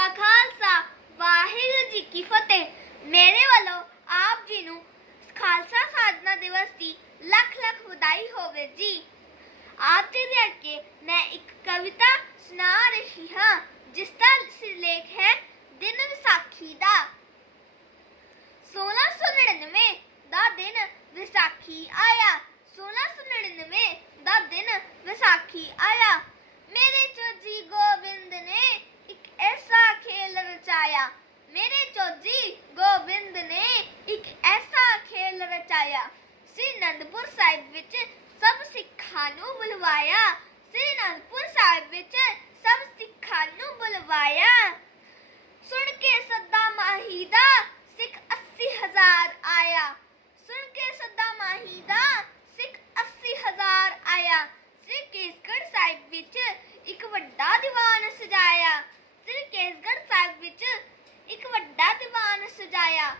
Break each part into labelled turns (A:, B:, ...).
A: ਕਾ ਖਾਲਸਾ। ਵਾਹਿਗੁਰੂ ਜੀ ਕੀ ਫਤਿਹ। ਮੇਰੇ ਵੱਲੋਂ ਆਪ ਜੀ ਨੂੰ ਖਾਲਸਾ ਸਾਧਨਾ ਦਿਵਸ ਦੀ ਲੱਖ ਲੱਖ ਵਧਾਈ ਹੋਵੇ ਜੀ। ਆਪ ਜੀ ਦੇ ਅੱਗੇ ਮੈਂ ਇੱਕ ਕਵਿਤਾ ਸੁਣਾ ਰਹੀ ਹਾਂ, ਜਿਸ ਦਾ ਸਿਰਲੇਖ ਹੈ ਦਿਨ ਵਿਸਾਖੀ ਦਾ। 1699 ਦਾ ਦਿਨ ਵਿਸਾਖੀ ਆਇਆ। 1699 ਦਾ ਦਿਨ ਵਿਸਾਖੀ ਆਇਆ। ਮੇਰੇ ਚੋਜੀ ਗੋਬਿੰਦ ਨੇ ਇੱਕ ਐਸਾ ਖੇਲ ਰਚਾਇਆ ਮੇਰੇ ਚੋਜੀ ਗੋਬਿੰਦ ਨੇ ਇੱਕ ਐਸਾ ਖੇਲ ਰਚਾਇਆ ਸ੍ਰੀ ਅਨੰਦਪੁਰ ਸਾਹਿਬ ਵਿੱਚ ਸਭ ਸਿੱਖਾਂ ਨੂੰ ਬੁਲਵਾਇਆ। ਸ੍ਰੀ ਅਨੰਦਪੁਰ ਸਾਹਿਬ ਵਿੱਚ ਸਭ ਸਿੱਖਾਂ ਨੂੰ ਬੁਲਵਾਇਆ। ਸੁਣ ਕੇ ਸੱਦਾ ਮਾਹੀ ਦਾ ਸਿੱਖ 80000 ਆਇਆ। ਸੁਣ ਕੇ ਸੱਦਾ ਮਾਹੀ ਦਾ ਸਿੱਖ 80000 ਆਇਆ। ਸ੍ਰੀ ਕੇਸਗੜ੍ਹ ਸਾਹਿਬ ਵਿੱਚ ਇੱਕ ਵੱਡਾ ਦੀਵਾਨ ਸਜਾਇਆ। ਸ੍ਰੀ ਕੇਸਗੜ ਸਾਹਿਬ ਵਿੱਚ ਇੱਕ ਵੱਡਾ ਦੀਵਾਨ ਸਜਾਇਆ।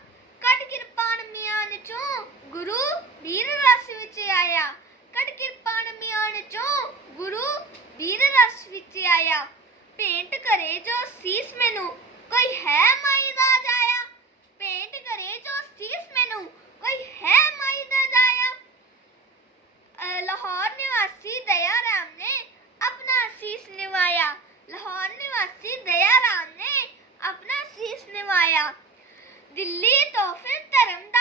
A: ਚੋਂ ਗੁਰੂ ਵੀਰ ਰਸ ਵਿੱਚ ਆਇਆ। ਕਟ ਕਿਰਪਾਨ ਮਿਆਨ ਚੋਂ ਗੁਰੂ ਵੀਰ ਰਸ ਵਿੱਚ ਆਇਆ। ਭੇਂਟ ਕਰੇ ਜੋ ਸੀਸ ਮੈਨੂੰ, ਕੋਈ ਹੈ ਮਾਈ ਦਾ ਜਾਇਆ। ਭੇਂਟ ਕਰੇ ਜੋ ਸੀਸ ਮੈਨੂੰ, ਕੋਈ ਹੈ ਮਾਈ ਦਾ ਜਾਇਆ। ਲਾਹੌਰ ਨਿਵਾਸੀ ਦਇਆ ਰਾਮ ਨੇ ਆਪਣਾ ਸੀਸ ਨਿਵਾਇਆ। ਲਾਹੌਰ ਨਿਵਾਸੀ ਦਇਆ ਰਾਮ ਨੇ ਆਪਣਾ ਸੀਸ ਨਿਵਾਇਆ। ਦਿੱਲੀ ਤੋਂ ਫਿਰ ਧਰਮਦਾਸ ਨੇ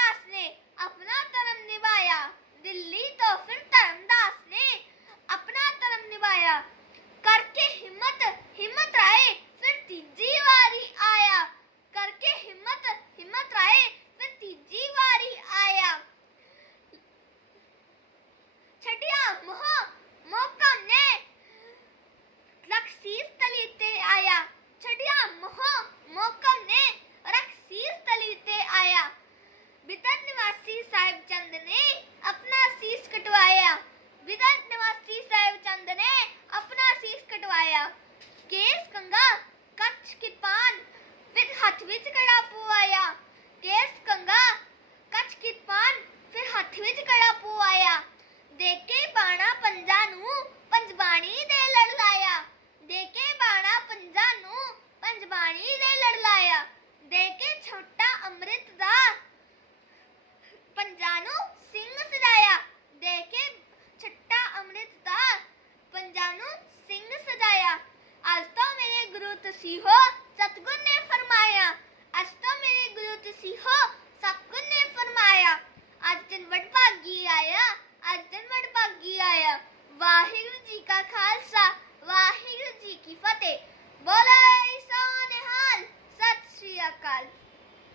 A: ਆਪਣਾ ਧਰਮ ਨਿਭਾਇਆ ਦਿੱਲੀ ਤੋਂ ਫਿਰ ਧਰਮਦਾਸ ਨੇ ਆਪਣਾ ਧਰਮ ਨਿਭਾਇਆ ਕਰਕੇ ਹਿੰਮਤ ਹਿੰਮਤ ਰਾਏ ਫਿਰ ਤੀਜੀ ਵਾਰੀ ਆਇਆ ਕਰਕੇ ਹਿੰਮਤ ਹਿੰਮਤ ਰਾਏ ਫਿਰ ਤੀਜੀ ਵਾਰੀ ਆਇਆ ਛਟਿਆ ਮੋਹ ਮੋਕਮ ਨੇ ਰਖਸੀਸ ਤਲੀ ਤੇ ਆਇਆ ਛਟਿਆ ਮੋਹ ਮੋਕਮ ਨੇ ਰਖਸੀਸ ਤਲੀ ਤੇ ਆਇਆ ਬਿਦਰ ਨਿਵਾਸੀ ਸਾਹਿਬ ਚੰਦ ਨੇ ਆਪਣਾ ਸੀਸ ਕਟਵਾਇਆ ਬਿਦਰ ਨਿਵਾਸੀ ਸਾਹਿਬ ਚੰਦ ਨੇ ਆਪਣਾ ਸੀਸ ਕਟਵਾਇਆ ਕੇਸ ਕੰਗਾ ਕੱਚ ਕਿਰਪਾਨ ਫਿਰ ਹੱਥ ਵਿੱਚ ਕੜਾ ਪਵਾਇਆ ਕੇਸ ਕੰਗਾ ਕੱਚ ਕਿਰਪਾਨ ਫਿਰ ਹੱਥ ਵਿੱਚ ਕੜਾ ਪਵਾਇਆ ਦੇ ਕੇ ਬਾਣਾ ਪੰਜਾ ਨੂੰ ਪੰਜਬਾਣੀ ਦੇ ਲੜ ਲਾਇਆ ਦੇ ਕੇ ਬਾਣਾ ਪੰਜਾ ਨੂੰ ਪੰਜਬਾਣੀ ਦੇ ਲੜ ਲਾਇਆ ਦੇ ਕੇ ਛੋਟਾ ਅੰਮ੍ਰਿਤ ਦਾ ਪੰਜਾ ਨੂੰ ਸਿੰਘ ਸਜਾਇਆ ਦੇ ਕੇ ਛੱਟਾ ਅੰਮ੍ਰਿਤ ਦਾ ਪੰਜਾ ਨੂੰ ਸਿੰਘ ਸਜਾਇਆ ਅੱਜ ਤੋਂ ਮੇਰੇ ਗੁਰੂ ਤੁਸੀਂ ਹੋ ਸਤਿਗੁਰ ਨੇ ਫਰਮਾਇਆ। ਅੱਜ ਤੋਂ ਮੇਰੇ ਗੁਰੂ ਤੁਸੀਂ ਹੋ